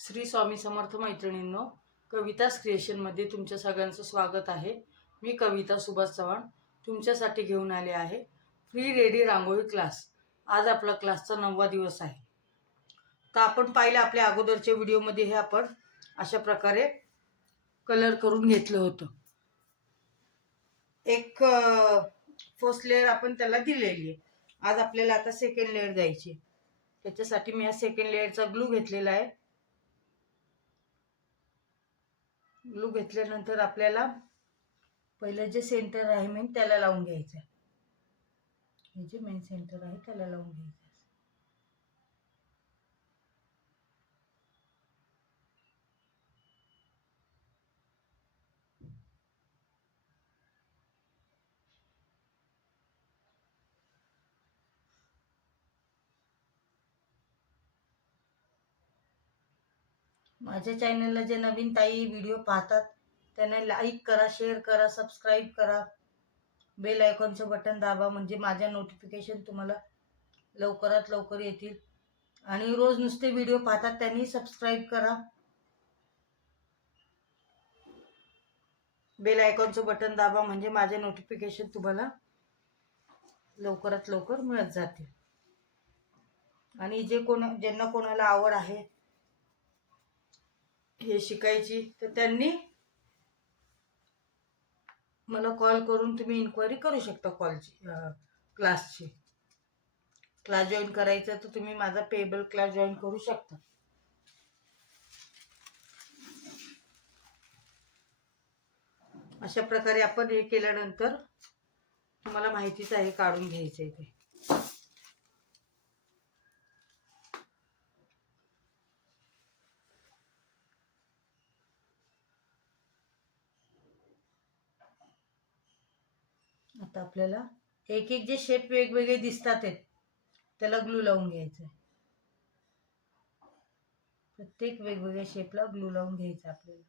श्री स्वामी समर्थ मैत्रिणींनो, कवितास क्रिएशनमध्ये तुमच्या सगळ्यांचं स्वागत आहे. मी कविता सुभाष चव्हाण तुमच्यासाठी घेऊन आले आहे फ्री रेडी रांगोळी क्लास. आज आपला क्लासचा 9वा दिवस आहे. तर आपण पाहिलं आपल्या अगोदरच्या व्हिडिओमध्ये हे आपण अशा प्रकारे कलर करून घेतलं होतं. एक फर्स्ट लेअर आपण त्याला दिलेली आहे. आज आपल्याला आता सेकंड लेअर द्यायची. त्याच्यासाठी मी हा सेकंड लेअरचा ग्लू घेतलेला आहे. ग्लू घेतल्यानंतर आपल्याला पहिलं जे सेंटर आहे मेन त्याला लावून घ्यायचं आहे. हे जे मेन सेंटर आहे त्याला लावून घ्यायचं. माझ्या चॅनलला जे नवीन ताई व्हिडिओ पाहतात त्यांना लाईक करा, शेअर करा, सबस्क्राईब करा, बेल आयकॉनचं बटन दाबा, म्हणजे माझ्या नोटिफिकेशन तुम्हाला लवकरात लवकर येतील. आणि रोज नुसते व्हिडिओ पाहतात त्यांनी सबस्क्राईब करा, बेल आयकॉनचं बटन दाबा, म्हणजे माझे नोटिफिकेशन तुम्हाला लवकरात लवकर मिळत जातील. आणि ज्यांना कोणाला आवड आहे हे शिकायची तर त्यांनी मला कॉल करून तुम्ही इन्क्वायरी करू शकता. क्लास जॉईन करायचं तर तुम्ही माझा पेबल क्लास जॉईन करू शकता. अशा प्रकारे आपण हे केल्यानंतर तुम्हाला माहितीच आहे काढून घ्यायचंय ते. आता आपल्याला एक एक जे शेप वेगवेगळे दिसतात त्याला ग्लू लावून घ्यायचं आहे. प्रत्येक वेगवेगळ्या शेपला ग्लू लावून घ्यायचं आपल्याला.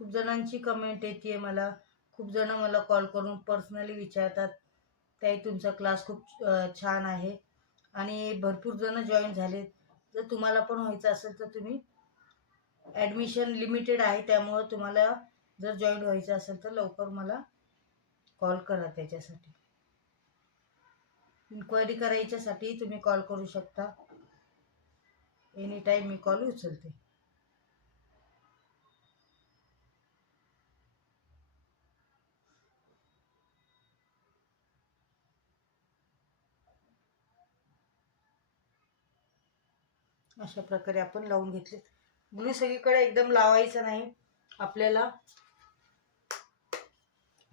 खूप जणांची कमेंट येते मला, खूप जण मला कॉल करून पर्सनली विचारतात ताई तुमचा क्लास खूप छान आहे आणि भरपूर जण जॉईन झालेत. जर तुम्हाला पण व्हायचं असेल तर तुम्ही ॲडमिशन लिमिटेड आहे, त्यामुळे तुम्हाला जर जॉईन व्हायचं असेल तर लवकर मला कॉल करा. त्याच्यासाठी इन्क्वायरी करायच्यासाठी तुम्ही कॉल करू शकता. एनी टाईम मी कॉल उचलते. अशा प्रकारे आपण लावून घेतले. ग्लू सगळीकडे एकदम लावायचं नाही, आपल्याला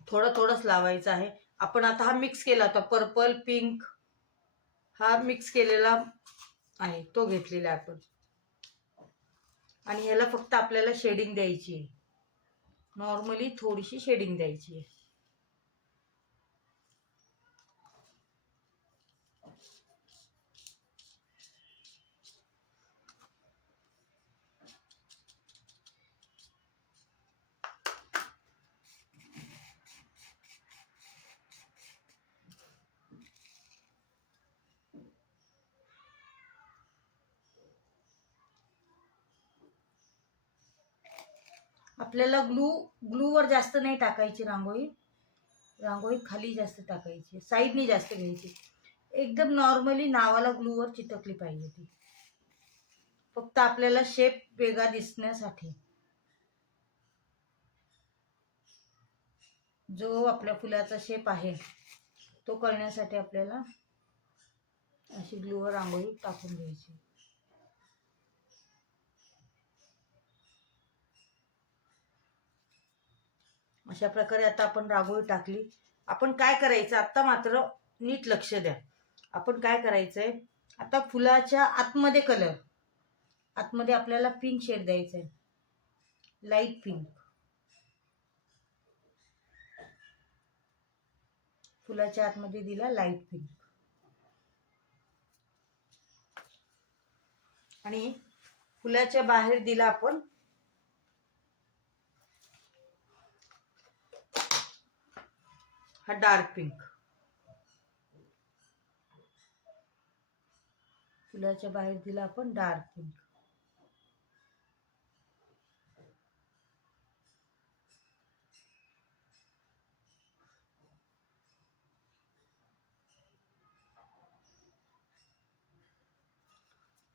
थोडंच लावायचं आहे. आपण आता हा मिक्स केला होता, पर्पल पिंक हा मिक्स केलेला आहे तो घेतलेला आपण. आणि ह्याला फक्त आपल्याला शेडिंग द्यायची आहे, नॉर्मली थोडीशी शेडिंग द्यायची आहे. आपल्याला ग्लूवर जास्त नाही टाकायची रांगोळी खाली जास्त टाकायची, साईडनी जास्त घ्यायची. एकदम नॉर्मली नावाला ग्लूवर चिटकली पाहिजे ती, फक्त आपल्याला शेप वेगळा दिसण्यासाठी. जो आपल्या फुलाचा शेप आहे तो कळण्यासाठी आपल्याला अशी ग्लूवर रांगोळी टाकून घ्यायची. अशा प्रकारे आता आपण रांगोळी टाकली. आपण काय करायचं आता, मात्र नीट लक्ष द्या. आपण काय करायचंय आता, फुलाच्या आतमध्ये आतमध्ये आपल्याला पिंक शेड द्यायचा आहे, लाईट पिंक. फुलाच्या आतमध्ये दिला लाईट पिंक आणि फुलाच्या बाहेर दिला आपण हा डार्क पिंक. फुलाच्या बाहेर दिला आपण डार्क पिंक.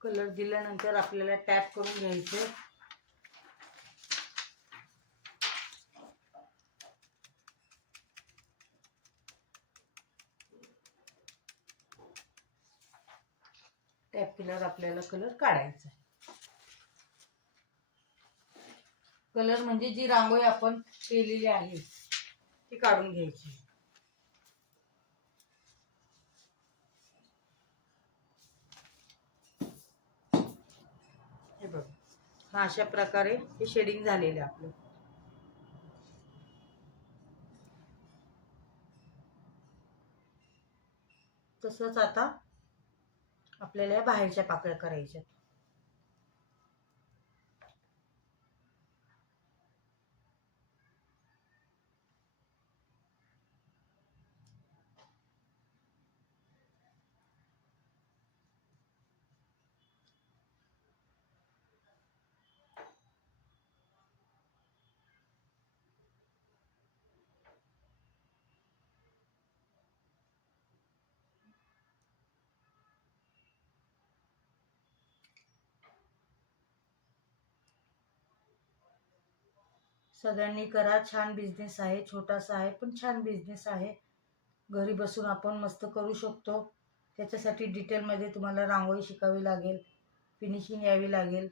कलर दिल्यानंतर आपल्याला टॅप करून घ्यायचं. टॅप केल्यावर आपल्याला कलर काढायचा. कलर म्हणजे जी रांगोळी आपण केलेली आहे ती काढून घ्यायची. हे बघ, हा अशा प्रकारे हे शेडिंग झालेलं आहे आपलं. तसंच आता आपल्याला या बाहेरच्या पाकळ्या करायच्या. सगळ्यांनी करा. छान बिझनेस आहे, छोटासा आहे पण छान बिझनेस आहे. घरी बसून आपण मस्त करू शकतो. त्याच्यासाठी डिटेलमध्ये तुम्हाला रांगोळी शिकावी लागेल, फिनिशिंग यावी लागेल.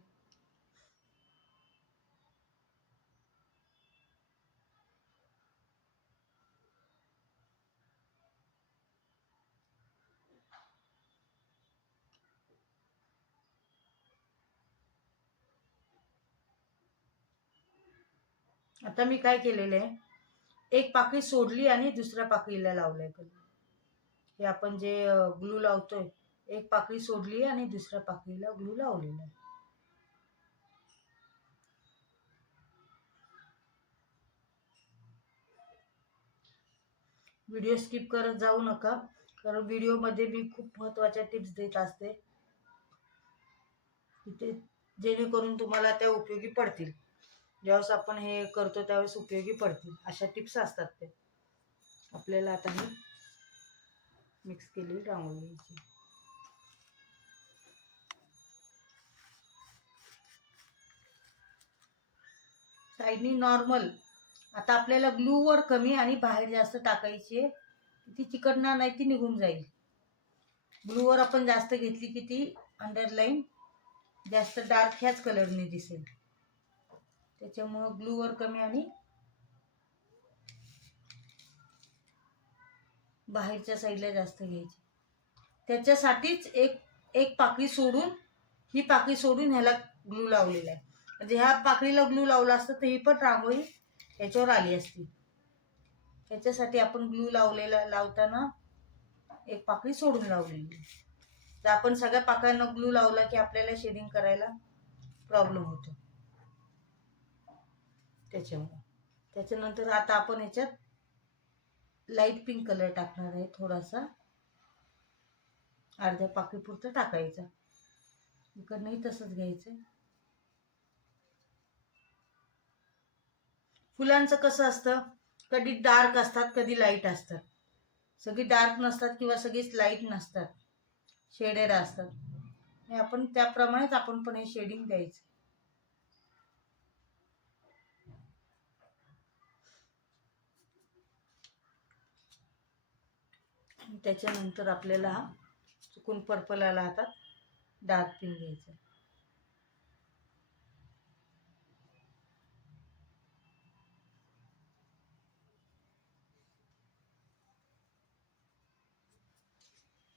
आता मी काय केलेलं आहे, एक पाकळी सोडली आणि दुसऱ्या पाकळीला लावलंय कलर. हे आपण जे ग्लू लावतोय, एक पाकळी सोडली आणि दुसऱ्या पाकळीला ग्लू लावलेला आहे. व्हिडिओ स्किप करत जाऊ नका, कारण व्हिडिओमध्ये मी खूप महत्त्वाच्या टिप्स देत असते, तिथे जेणेकरून तुम्हाला त्या उपयोगी पडतील. ज्यावेळेस आपण हे करतो त्यावेळेस उपयोगी पडतील अशा टिप्स असतात ते. आपल्याला आता हे मिक्स केलेली रांगोळी घ्यायची. साईडनी नॉर्मल. आता आपल्याला ग्लूवर कमी आणि बाहेर जास्त टाकायची आहे, ती चिकटणार नाही, ती निघून जाईल. ग्लूवर आपण जास्त घेतली की ती अंडरलाईन जास्त डार्क ह्याच कलरने दिसेल. त्याच्यामुळं ग्लूवर कमी आणि बाहेरच्या साईडला जास्त घ्यायची. त्याच्यासाठीच एक पाकळी सोडून, ही पाकळी सोडून ह्याला ग्लू लावलेला आहे. म्हणजे ह्या पाकळीला ग्लू लावला असतं तर ही पण रांगोळी याच्यावर आली असती. त्याच्यासाठी आपण ग्लू लावताना एक पाकळी सोडून लावलेली. तर आपण सगळ्या पाकळ्यांना ग्लू लावला की आपल्याला शेडिंग करायला प्रॉब्लेम होतो. त्याच्यानंतर आता आपण ह्याच्यात लाईट पिंक कलर टाकणार आहे. थोडासा अर्ध्या पाकळी पुरतं टाकायचा. इकडनंही तसंच घ्यायचं. फुलांचं कसं असतं, कधी डार्क असतात कधी लाईट असतात. सगळी डार्क नसतात किंवा सगळीच लाईट नसतात, शेडेड असतात. हे आपण त्याप्रमाणेच आपण पण हे शेडिंग द्यायचं. त्याच्यानंतर आपल्याला चुकून पर्पल आला आता डार्क पिंक घ्यायचं.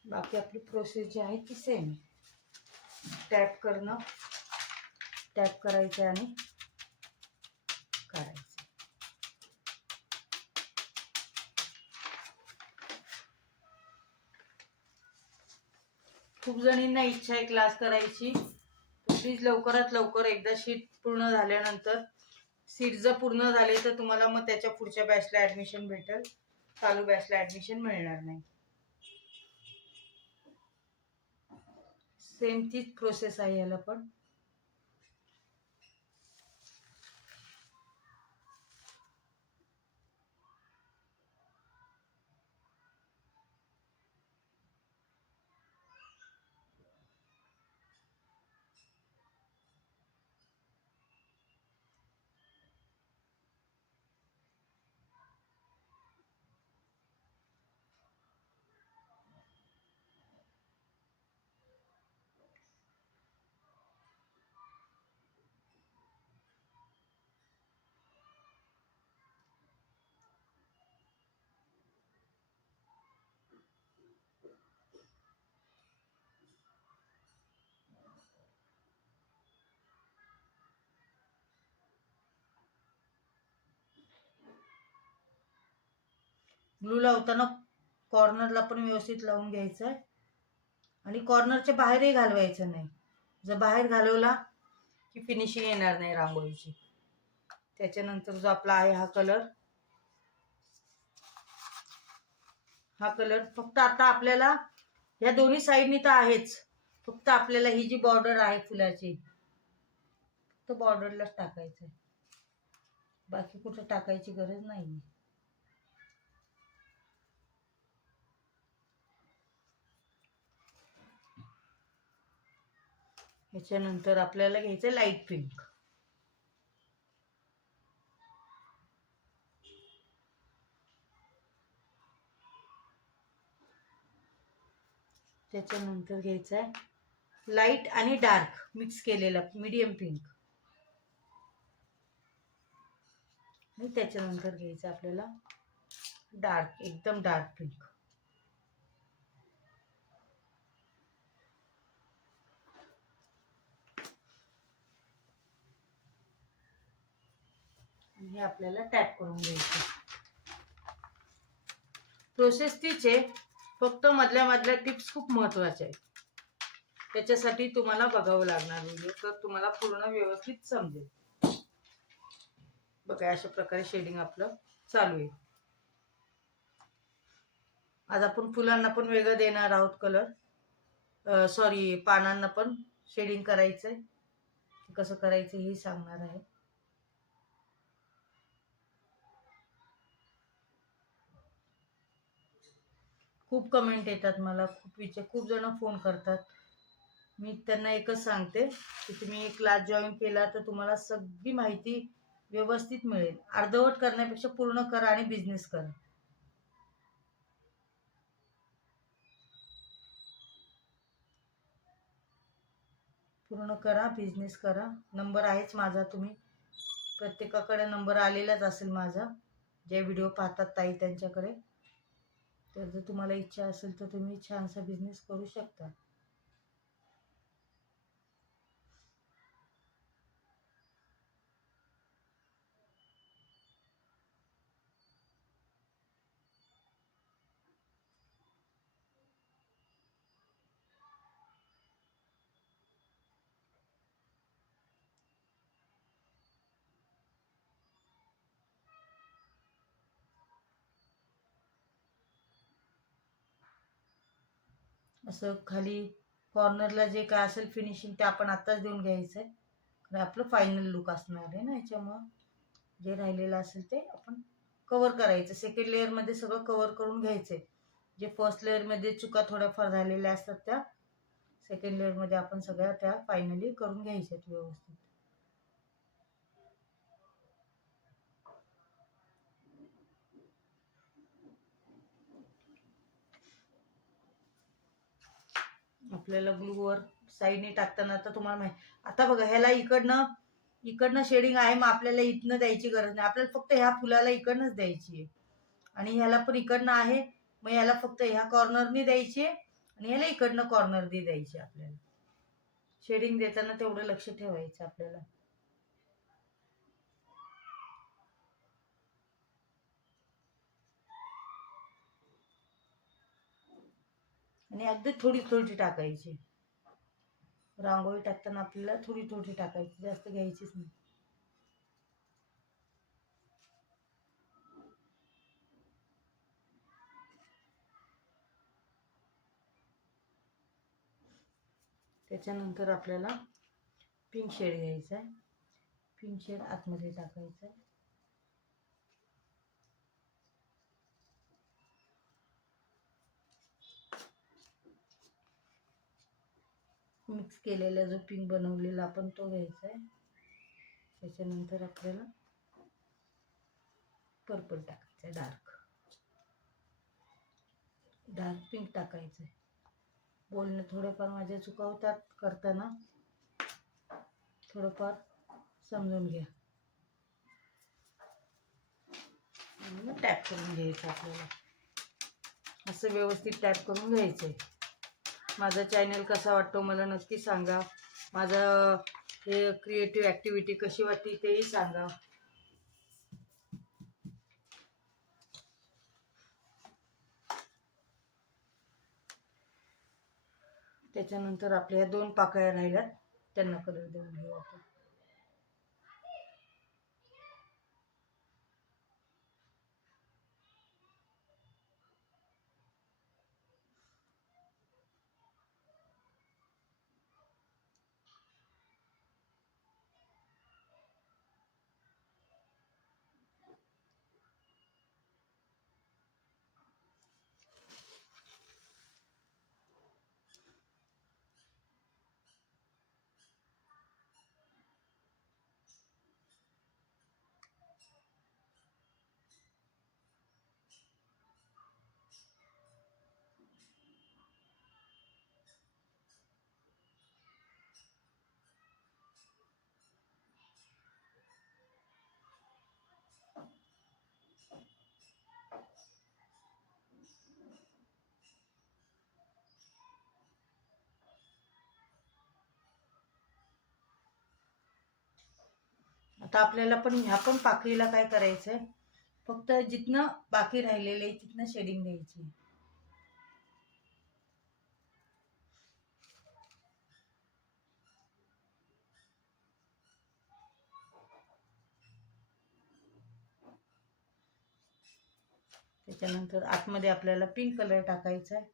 बाकी आपली प्रोसेस जी आहे ती सेम. टॅप करणं, टॅप करायचं आणि काढायचं. खूप जणींना इच्छा आहे क्लास करायची, प्लीज लवकरात लवकर एकदा शीट पूर्ण झाल्यानंतर, सीट जर पूर्ण झाले तर तुम्हाला मग त्याच्या पुढच्या बॅचला ॲडमिशन भेटेल, चालू बॅचला ॲडमिशन मिळणार नाही. सेम तीच प्रोसेस आहे याला पण. ग्लू लावताना कॉर्नरला पण व्यवस्थित लावून घ्यायचं आहे आणि कॉर्नरच्या बाहेरही घालवायचं नाही. जर बाहेर घालवला की फिनिशिंग येणार नाही रांगोळीची. त्याच्यानंतर जो आपला आहे हा कलर फक्त आता आपल्याला या दोन्ही साईडनी तर आहेच, फक्त आपल्याला ही जी बॉर्डर आहे फुलाची तो बॉर्डरलाच टाकायचं आहे, बाकी कुठं टाकायची गरज नाही. ह्याच्यानंतर आपल्याला घ्यायचं लाईट पिंक. त्याच्यानंतर घ्यायचं आहे लाईट आणि डार्क मिक्स केलेला मीडियम पिंक. आणि त्याच्यानंतर घ्यायचं आपल्याला डार्क, एकदम डार्क पिंक. हे आपल्याला टॅप करून घ्यायचं. प्रोसेस तीच आहे, फक्त मधल्या टिप्स खूप महत्त्वाच्या आहेत. त्याच्यासाठी तुम्हाला बघावं लागणार व्हिडिओ, तर तुम्हाला पूर्ण व्यवस्थित समजेल. बघा अशा प्रकारे शेडिंग आपलं चालू आहे. आज आपण फुलांना पण वेगळं देणार आहोत कलर, सॉरी पानांना पण शेडिंग करायचंय. कसं करायचं हे सांगणार आहे. खूप कमेंट येतात मला, खूप जण फोन करतात. मी त्यांना एकच सांगते की तुम्ही क्लास जॉईन केला तर तुम्हाला सगळी माहिती व्यवस्थित मिळेल. अर्धवट करण्यापेक्षा पूर्ण करा आणि बिझनेस करा. पूर्ण करा, बिझनेस करा. नंबर आहेच माझा, तुम्ही प्रत्येकाकडे नंबर आलेलाच असेल माझा, जे व्हिडिओ पाहतात ताई त्यांच्याकडे. तर जर तुम्हाला इच्छा असेल तर तुम्ही छानसा बिझनेस करू शकता. असं खाली कॉर्नरला जे काय असेल फिनिशिंग ते आपण आत्ताच देऊन घ्यायचं आहे, कारण आपलं फायनल लुक असणार आहे ना. याच्यामुळं जे राहिलेलं असेल ते आपण कवर करायचं. सेकंड लेअरमध्ये सगळं कवर करून घ्यायचं आहे. जे फर्स्ट लेअरमध्ये चुका थोड्याफार झालेल्या असतात त्या सेकंड लेअरमध्ये आपण सगळ्या त्या फायनली करून घ्यायच्या व्यवस्थित. आपल्याला ग्लूवर साईडने टाकताना आता तुम्हाला माहिती, आता बघा ह्याला इकडनं शेडिंग आहे, मग आपल्याला इथनं द्यायची गरज नाही. आपल्याला फक्त ह्या फुलाला इकडनंच द्यायची आहे आणि ह्याला पण इकडनं आहे, मग ह्याला फक्त ह्या कॉर्नरनी द्यायची आणि ह्याला इकडनं कॉर्नरनी द्यायची. आपल्याला शेडिंग देताना तेवढं लक्ष ठेवायचं आपल्याला. आणि आणि अगदी थोडी थोडी टाकायची. रांगोळी टाकताना आपल्याला थोडी थोडी टाकायची, जास्त घ्यायचीच नाही. त्याच्यानंतर आपल्याला पिंक शेड घ्यायचा आहे. पिंक शेड आतमध्ये टाकायचं आहे. मिक्स केलेला जो पिंक बनवलेला आपण तो घ्यायचा आहे. त्याच्यानंतर आपल्याला पर्पल टाकायचं आहे, डार्क पिंक टाकायचं आहे. बोलणं थोडेफार माझे चुकवतात करताना, थोडंफार समजून घ्या. टॅप करून घ्यायचं आपल्याला, असं व्यवस्थित टॅप करून घ्यायचं आहे. माझा चॅनल कसा वाटतो मला नक्की सांगा. माझा हे क्रिएटिव्ह ॲक्टिव्हिटी कशी वाटली तेही सांगा. त्याच्यानंतर आपल्या 2 पाकळ्या राहिल्यात, त्यांना कलर देऊन घेऊ आपण. आता आपल्याला पण ह्या पण पाकळीला काय करायचंय, फक्त जिथनं बाकी राहिलेले आहे तिथनं शेडिंग द्यायची. त्याच्यानंतर आतमध्ये आपल्याला पिंक कलर टाकायचा आहे.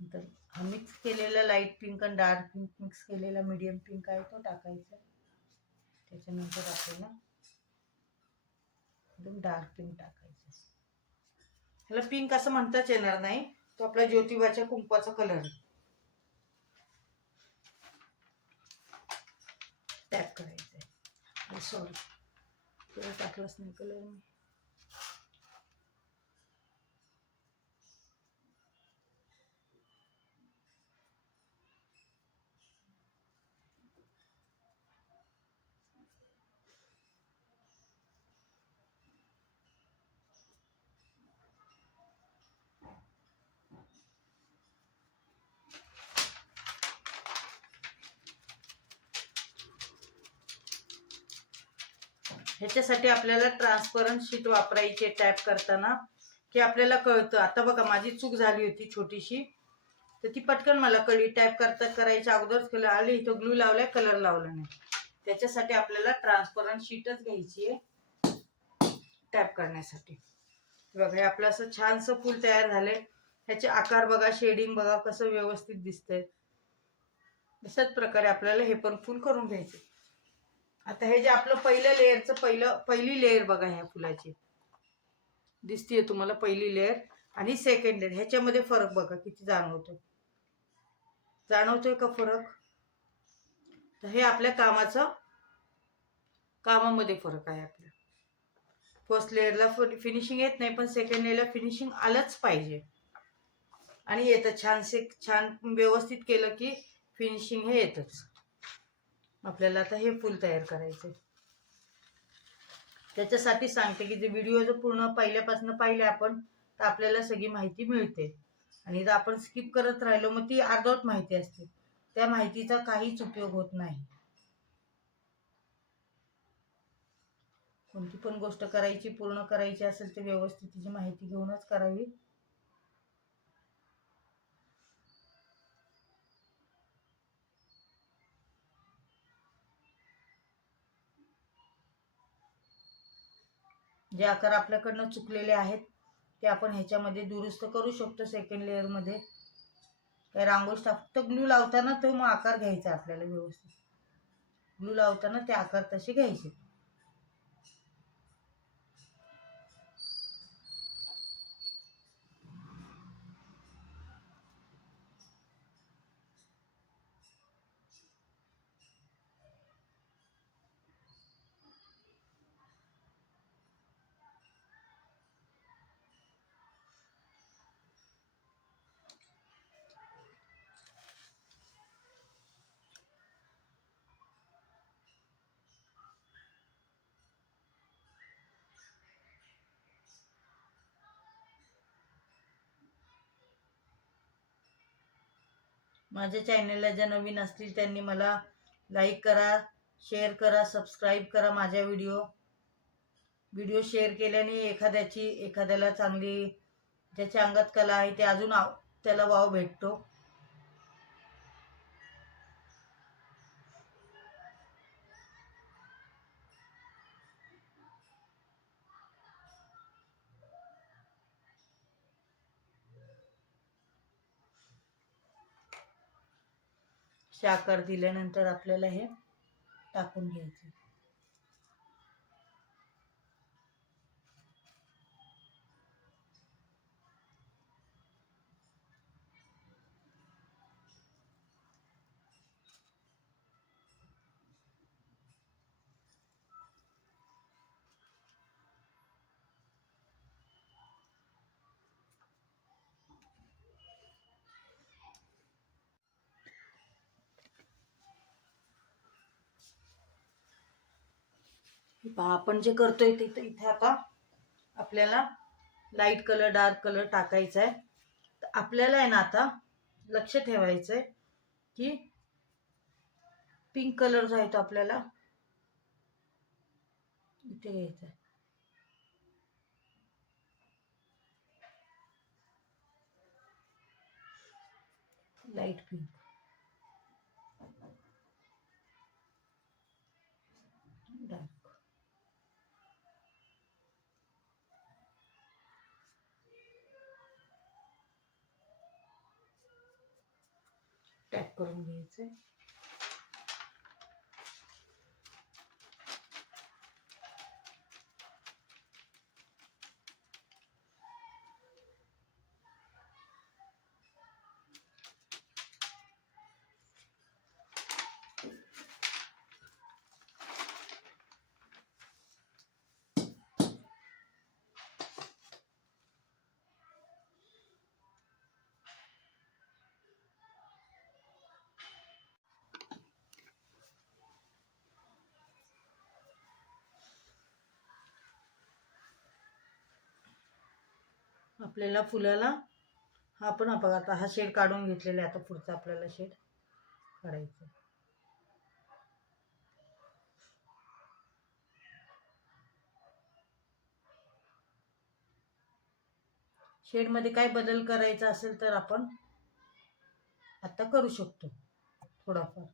नंतर हा मिक्स केलेला लाईट पिंक आणि डार्क पिंक मिक्स केलेला मीडियम पिंक आहे तो टाकायचा. त्याच्यानंतर आपल्याला एकदम डार्क पिंक टाकायचं. ह्याला पिंक असं म्हणताच येणार नाही, तो आपला ज्योतिबाच्या कुंकवाचा कलर आहे. टॅप करायचं आहे. सॉरी तुला टाकलंच नाही कलर मी. ह्याच्यासाठी आपल्याला ट्रान्सपरंट शीट वापरायची टॅप करताना, की आपल्याला कळतं. आता बघा माझी चूक झाली होती छोटीशी, तर ती पटकन मला कळली. टॅप करायच्या अगोदरच कलर आली, इथं ग्लू लावलाय, कलर लावला नाही. त्याच्यासाठी आपल्याला ट्रान्सपरंट शीटच घ्यायची आहे टॅप करण्यासाठी. बघा हे आपलं असं छानसं फूल तयार झालंय. ह्याचे आकार बघा, शेडिंग बघा कसं व्यवस्थित दिसतंय. अशाच प्रकारे आपल्याला हे पण फूल करून घ्यायचे. आता हे जे आपलं पहिलं लेअरचं पहिली लेअर बघा, ह्या फुलाची दिसतीये तुम्हाला पहिली लेअर आणि सेकंड लेअर, ह्याच्यामध्ये फरक बघा किती जाणवतोय का फरक? तर हे आपल्या कामामध्ये फरक आहे. आपल्या फर्स्ट लेअरला फिनिशिंग येत नाही, पण सेकंड लेअरला फिनिशिंग आलंच पाहिजे. आणि येतं छान व्यवस्थित केलं की फिनिशिंग हे येतच. आपल्याला आता हे फूल तयार करायचे. त्याच्यासाठी सांगते की जे व्हिडिओ जर पूर्ण पहिल्यापासून पाहिले आपण, तर आपल्याला सगळी माहिती मिळते. आणि जर आपण स्किप करत राहिलो मग ती अर्धवट माहिती असते, त्या माहितीचा काहीच उपयोग होत नाही. कोणती पण गोष्ट करायची, पूर्ण करायची असेल तर व्यवस्थित तिची माहिती घेऊनच करावी. जे आकार आपल्याकडनं चुकलेले आहेत ते आपण ह्याच्यामध्ये दुरुस्त करू शकतो. सेकंड लेअरमध्ये काय रांगोळी फक्त ग्लू लावताना तो मग आकार घ्यायचा आपल्याला व्यवस्थित. ग्लू लावताना ते आकार तसे घ्यायचे. माझ्या चॅनलला ज्या नवीन असतील त्यांनी मला लाईक करा, शेअर करा, सबस्क्राईब करा. माझ्या व्हिडिओ शेअर केल्याने एखाद्याला चांगली, ज्याच्या अंगात कला आहे ते अजून त्याला वाव भेटतो. आकार दिल्यानंतर आपल्याला हे टाकून घ्यायचे. पहा आपण जे करतोय ते इथे आता आपल्याला लाईट कलर, डार्क कलर टाकायचा आहे. तर आपल्याला आहे ना आता लक्ष ठेवायचं आहे की पिंक कलर जो आहे तो आपल्याला इथे घ्यायचा आहे. Light pink, dark. टॅप करून घ्यायचं. आपल्याला फुलाला आपण बघा आता हा शेड काढून घेतलेला आहे. आता पुढचा आपल्याला शेड काढायचा. शेड मध्ये काय बदल करायचा असेल तर आपण आता करू शकतो थोडाफार.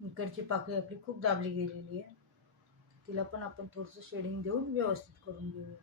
इकडची पाकळी आपली खूप दाबली गेलेली आहे. तिला पण आपण थोडंसं शेडिंग देऊन व्यवस्थित करून घेऊया.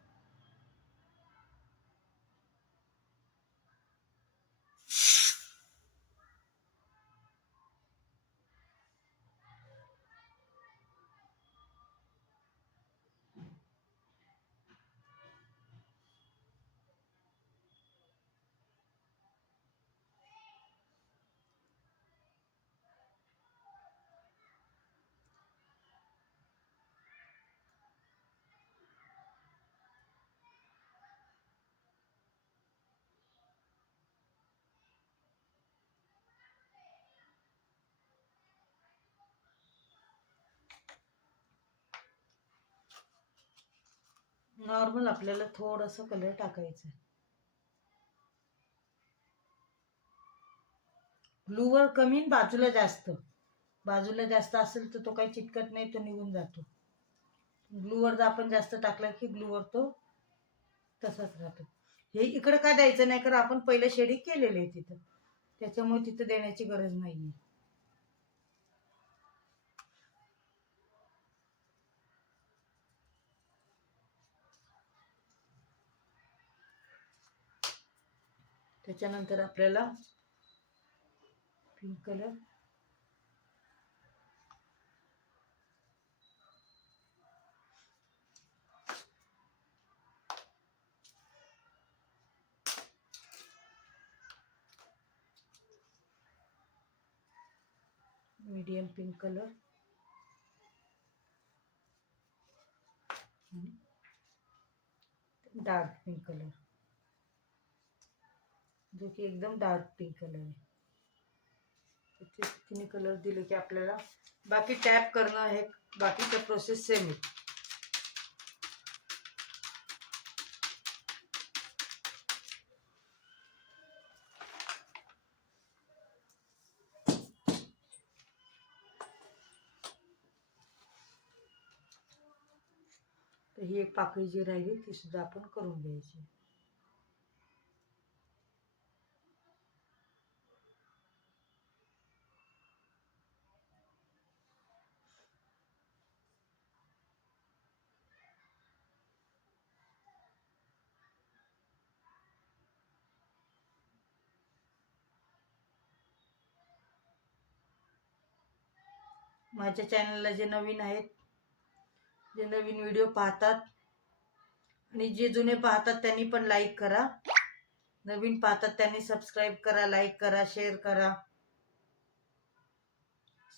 नॉर्मल आपल्याला थोडासा कलर टाकायचा. ब्लूवर कमी बाजूला जास्त. बाजूला जास्त असेल तर तो काही चिटकत नाही, तो निघून जातो. ग्लूवर जर आपण जास्त टाकला की ग्लूवर तो तसाच राहतो. हे इकडे काय द्यायचं नाही, कारण आपण पहिले शेडिंग केलेले आहे तिथं, त्याच्यामुळे तिथं देण्याची गरज नाहीये. त्याच्यानंतर आपल्याला pink colour, medium pink colour, dark pink colour, जो की एकदम डार्क पिंक कलर आहे. तिन्ही कलर दिले की आपल्याला बाकी टॅप करणं हे बाकीचं प्रोसेस सेम आहे. तर ही एक पाकळी जी राहिली ती सुद्धा आपण करून घ्यायची. माझ्या चॅनलला जे नवीन आहेत, जे नवीन व्हिडिओ पाहतात आणि जे जुने पाहतात त्यांनी पण लाईक करा. नवीन पाहतात त्यांनी सबस्क्राईब करा, लाईक करा, शेअर करा.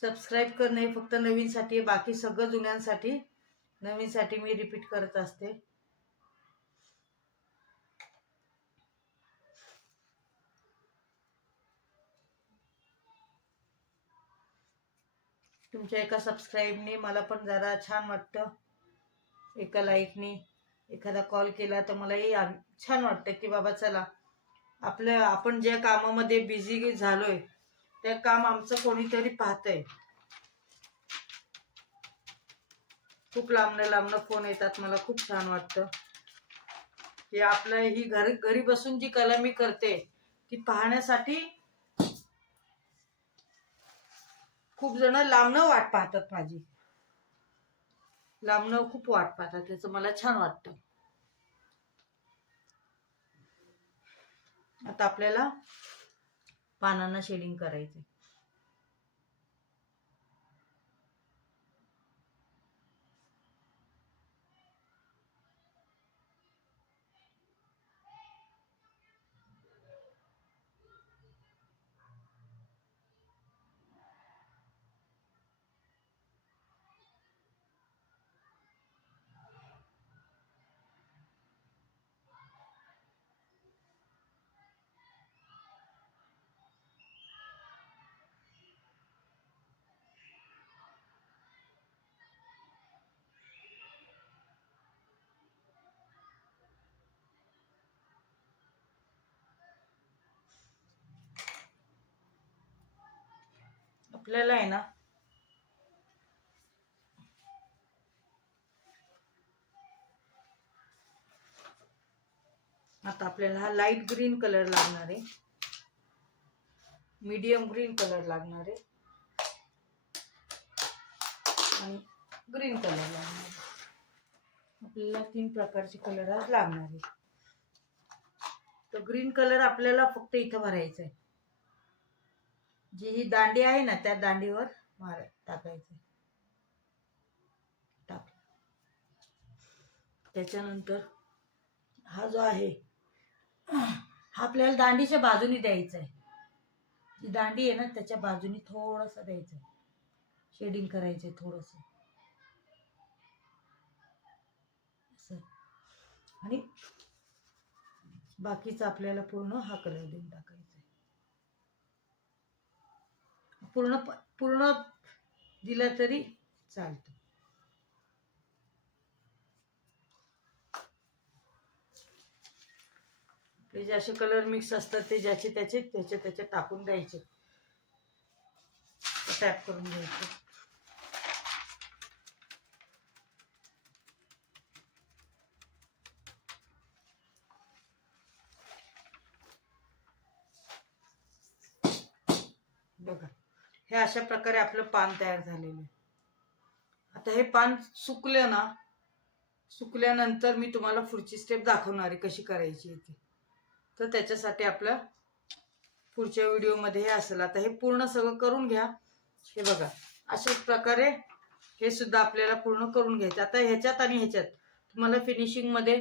सबस्क्राईब करणं हे फक्त नवीनसाठी आहे, बाकी सगळं जुन्यांसाठी. नवीनसाठी मी रिपीट करत असते. तुमच्या एका सबस्क्राईबने मला पण जरा छान वाटतं. एका लाईकने एखादा कॉल केला तर मलाही छान वाटतं की बाबा चला आपण ज्या कामामध्ये बिझी झालोय त्या काम आमचं कोणीतरी पाहतंय. खूप लांबनं फोन येतात, मला खूप छान वाटतं की आपलं ही घरी बसून जी कला मी करते ती पाहण्यासाठी खूप जण लांबनं वाट पाहतात. माझी लांबनं खूप वाट पाहतात, त्याचं मला छान वाटतं. आता आपल्याला पानांना शेडिंग करायचं. आपल्याला आहे ना आता आपल्याला हा लाईट ग्रीन कलर लागणार आहे, मीडियम ग्रीन कलर लागणार आहे आणि ग्रीन कलर लागणार आहे. आपल्याला 3 प्रकारचे कलर आज लागणार आहे. तर ग्रीन कलर आपल्याला फक्त इथं भरायचं आहे. जी ही दांडी आहे ना त्या दांडीवर टाकायचं. त्याच्यानंतर हा जो आहे हा आपल्याला दांडीच्या बाजूने द्यायचा आहे. जी दांडी आहे ना त्याच्या बाजूने थोडंसं द्यायचं आहे, शेडिंग करायचंय थोडंसं असं. आणि बाकीचं आपल्याला पूर्ण हा कलर देऊन टाकायचा आहे. पूर्ण दिला तरी चालतं. ते जे असे कलर मिक्स असतात ते ज्याचे त्याचे टाकून द्यायचे, टॅप करून घ्यायचे. बघा, हे अशा प्रकारे आपलं पान तयार झालेलं आहे. आता हे पान सुकलं ना, सुकल्यानंतर मी तुम्हाला पुढची स्टेप दाखवणार आहे कशी करायची ती. तर त्याच्यासाठी आपलं पुढच्या व्हिडिओमध्ये हे असेल. आता हे पूर्ण सगळं करून घ्या. हे बघा, अशाच प्रकारे हे सुद्धा आपल्याला पूर्ण करून घ्यायचं. आता ह्याच्यात आणि ह्याच्यात तुम्हाला फिनिशिंगमध्ये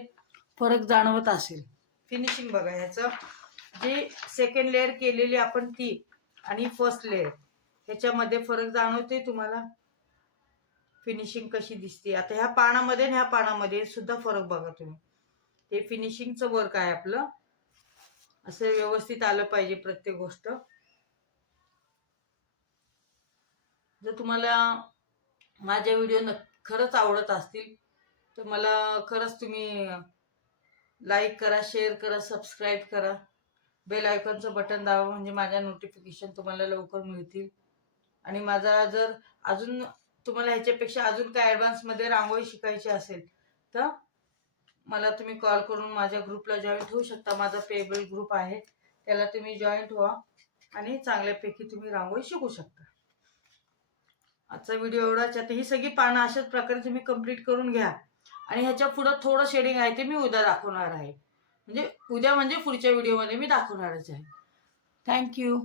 फरक जाणवत असेल. फिनिशिंग बघा, ह्याचं जे सेकंड लेअर केलेली आपण ती आणि फर्स्ट लेअर ह्याच्यामध्ये फरक जाणवते तुम्हाला. फिनिशिंग कशी दिसते आता ह्या पानामध्ये आणि ह्या पानामध्ये सुद्धा फरक बघा तुम्ही. हे फिनिशिंगचं वर्क आहे आपलं. असं व्यवस्थित आलं पाहिजे प्रत्येक गोष्ट. जर तुम्हाला माझ्या व्हिडिओ खरंच आवडत असतील तर मला खरंच तुम्ही लाईक करा, शेअर करा, सबस्क्राईब करा, बेल आयकॉनचं बटन दाबा, म्हणजे माझ्या नोटिफिकेशन तुम्हाला लवकर मिळतील. आणि माझा जर अजून तुम्हाला ह्याच्यापेक्षा अजून काय ॲडव्हान्समध्ये रांगोळी शिकायची असेल तर मला तुम्ही कॉल करून माझ्या ग्रुपला जॉईन होऊ शकता. माझा पेबल ग्रुप आहे, त्याला तुम्ही जॉईन व्हा आणि चांगल्यापैकी तुम्ही रांगोळी शिकू शकता. आजचा व्हिडिओ एवढाच. आता ही सगळी पानं अशाच प्रकारे तुम्ही कंप्लीट करून घ्या. आणि ह्याच्या पुढं थोडं शेडिंग आहे ते मी उद्या दाखवणार आहे. म्हणजे उद्या म्हणजे पुढच्या व्हिडिओमध्ये मी दाखवणारच आहे. थँक्यू.